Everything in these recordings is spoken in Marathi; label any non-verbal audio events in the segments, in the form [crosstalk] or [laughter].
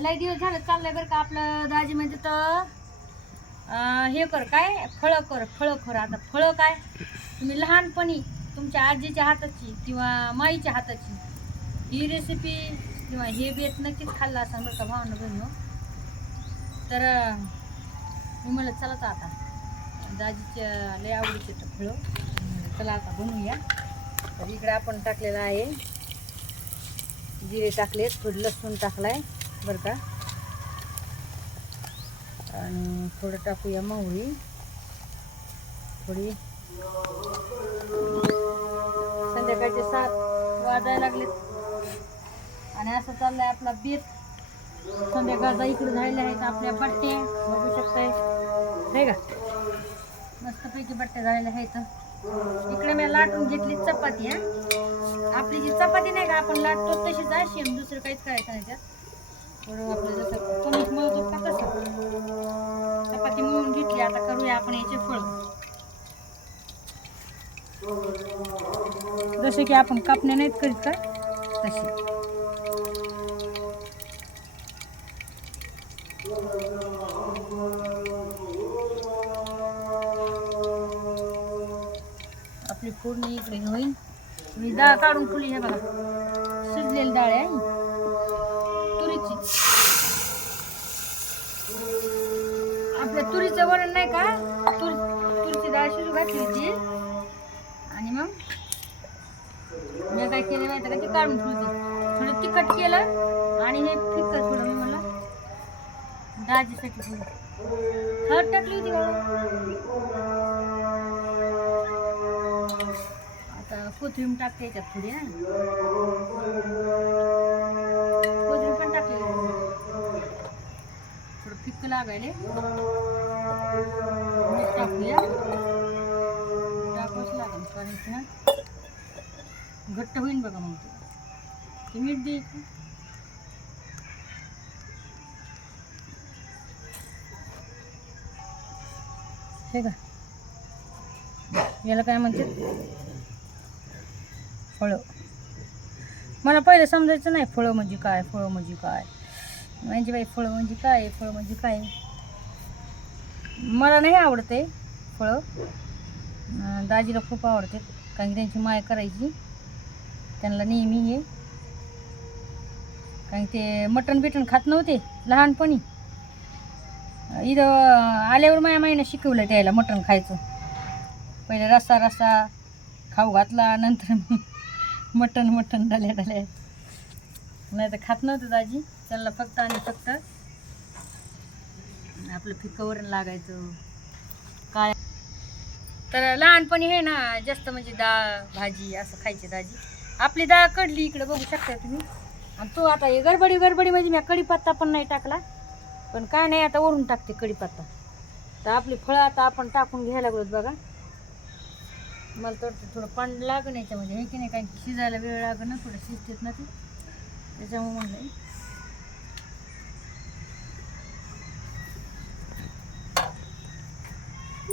लय दिवस झालं चाललंय बरं का आपलं दाजी म्हणजे तर. हे कर काय? फळं कर फळं कर आता. फळं काय? तुम्ही लहानपणी तुमच्या आजीच्या हाताची किंवा माईच्या हाताची ही रेसिपी किंवा हे बेत नक्कीच खाल्लं असं बरं का भावना बहिण तर मी म्हणलं चला तर आता. दाजीच्या लय आवडीचे तर फळं. चला आता बनवूया. तर इकडे आपण टाकलेलं आहे. जिरे टाकलेत थोडं लसूण टाकलाय. बरं का? आणि थोडं टाकूया मोहरी. थोडी. संध्याकाळचे सात वाजायला लागलेत. आणि असं चाललंय आपला बेत संध्याकाळचा इकडे झालेला आहेत आपल्या बट्टे. बघू शकताय. हे का? मस्तपैकी बट्टे झालेले आहेत. इकडे मी लाटून घेतली चपाती हा. आपली जी चपाती नाही का आपण लाटतो तशीच अशी दुसरं काहीच करायचं नाही त्यात. थोडं आपलं जसं मळतो का तसं चपाती मळून घेतली आता करूया आपण याचे फळ. जसे की आपण कापण्या नाहीत करीत का? तसे. आपली फोडणी इकडे होईल. मी डाळ काढून फुली हे बघा. शिजलेली डाळ आहे. आपल्या तुरीचं वरण नाही का? तुर तुरीची डाळ शिजू घातली होती. आणि मग मी काय केलं माहिती का? ते काढून ठेवली थोडं तिखट केलं आणि हे फिक्क थोडं मी मला डाळीसाठी हळद टाकली होती का आता कोथिंबीर टाकते याच्यात थोडी ना थोडं फिक्क लागायले. मीठ टाकूया. टाकूच लागेल कारण की ना घट्ट होईल बघा मग ते. मीठ दे हे का याला काय म्हणते? फळं. मला पहिलं समजायचं नाही फळं म्हणजे काय फळं म्हणजे काय. म्हणजे बाई फळं म्हणजे काय? फळं म्हणजे काय? मला नाही आवडते फळं. दाजीला खूप आवडते कारण की त्यांची माय करायची. त्यांना नेहमी हे. कारण ते मटण बिटण खात नव्हते लहानपणी. इथं आल्यावर माझ्या माईनं शिकवलं त्याला मटण खायचं. पहिले रस्सा रस्सा खाऊ घातला नंतर [laughs] मटण मटण डाल्या डाल्या नाही तर खात नव्हतं दाजी. त्यांना फक्त आणि फक्त आपलं फिकं वरण लागायचं. काय? तर लहानपणी हे ना जास्त म्हणजे डाळ भाजी असं खायचे दाजी. आपली डाळ कडली इकडे बघू शकता तुम्ही. आणि तो आता हे गडबडी गडबडी म्हणजे मी कढीपत्ता पण नाही टाकला. पण काय नाही आता वरून टाकते कढीपत्ता तर आपली फळं आता आपण टाकून घ्यायला लागलोत बघा. मला तर थोडं पाणी लागण याच्यामध्ये. हे की नाही कारण की शिजायला वेळ लागेल ना थोडं शिजतेत ना ते. त्याच्यामुळे म्हणलं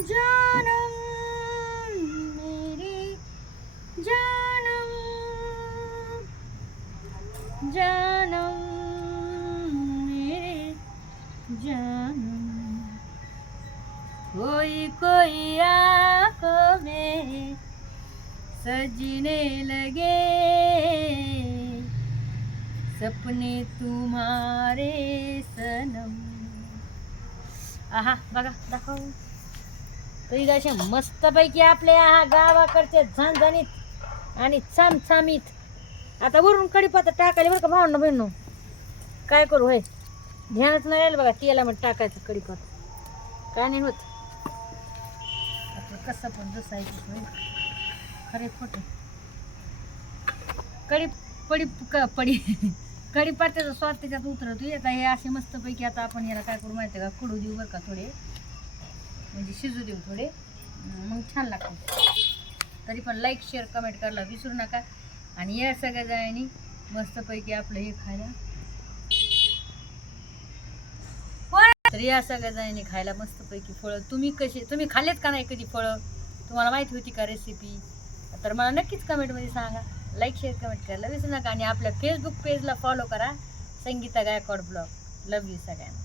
जानम मेरी जानम जानम मेरे जानम। कोई कोई आंखों में सजने लगे। सपने तुम्हारे सनम। आहा बघा दाखव. तरी असे मस्तपैकी आपले आहा गावाकडचे झणझणीत आणि छमछमीत आता वरून कडीपात टाकायला बरं का भावंड बहिणू? काय करू होय? ध्यानच नाही राहिलं बघा तेलामध्ये टाकायचं कडीपात काय नाही होत. आपलं कसं पण जसायचं होय. खरे खोटे. कडी पडी क- पडी. कढीपत्त्याचा स्वाद त्याच्यात उतरतो आता हे असे मस्तपैकी आता आपण याला काय करू माहिती आहे का? कडू देऊ बरं का थोडे. म्हणजे शिजू देऊ थोडे. मग छान लागते तरी पण लाईक शेअर कमेंट करायला विसरू नका. आणि या सगळ्या जणांनी मस्तपैकी आपलं हे खायला. तर या सगळ्या जणांनी खायला मस्तपैकी फळं. तुम्ही कशी तुम्ही खाल्लेत का नाही कधी फळं? तुम्हाला माहिती होती का रेसिपी तर मला नक्कीच कमेंटमध्ये सांगा. लाईक शेअर कमेंट करायला विसरू नका. आणि आपल्या फेसबुक पेजला फॉलो करा. Sangeeta Gaikwad blog love you सगळ्यांना.